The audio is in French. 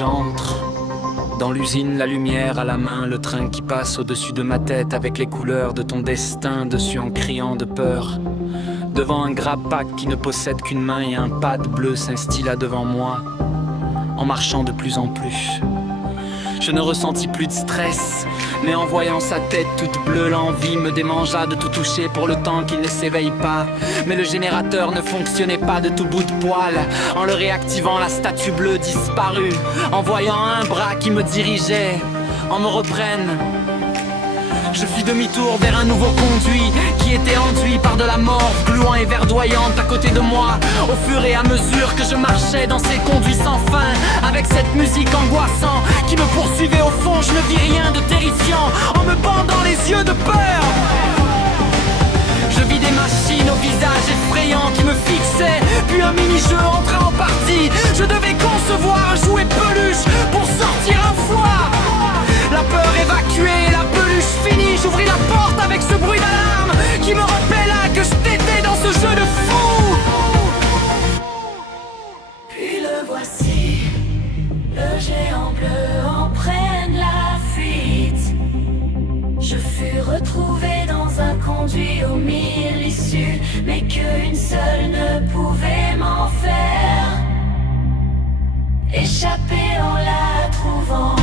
J'entre dans l'usine, la lumière à la main, le train qui passe au-dessus de ma tête avec les couleurs de ton destin dessus en criant de peur. Devant un grappac qui ne possède qu'une main et un pad bleu s'instilla devant moi, en marchant de plus en plus. Je ne ressentis plus de stress, mais en voyant sa tête toute bleue, l'envie me démangea de tout toucher pour le temps qu'il ne s'éveille pas. Mais le générateur ne fonctionnait pas de tout bout de poil. En le réactivant, la statue bleue disparut. En voyant un bras qui me dirigeait, en me reprenne. Je fis demi-tour vers un nouveau conduit qui était enduit par de la morve gluant et verdoyante à côté de moi. Au fur et à mesure que je marchais dans ces conduits sans fin, avec cette musique angoissante qui me poursuivait au fond, je ne vis rien de terrifiant en me bandant les yeux de peur. Je vis des machines au visage effrayant qui me fixaient, puis un mini-jeu entra en partie. Je devais concevoir un jouet peluche pour sortir un foie. La peur évacuée, la peluche finie, j'ouvris la porte avec ce bruit d'alarme qui me rappela que j'étais dans ce jeu de fou. Puis le voici, le géant bleu en prenne la fuite. Je fus retrouvé dans un conduit aux mille issues, mais qu'une seule ne pouvait m'en faire échapper en la trouvant.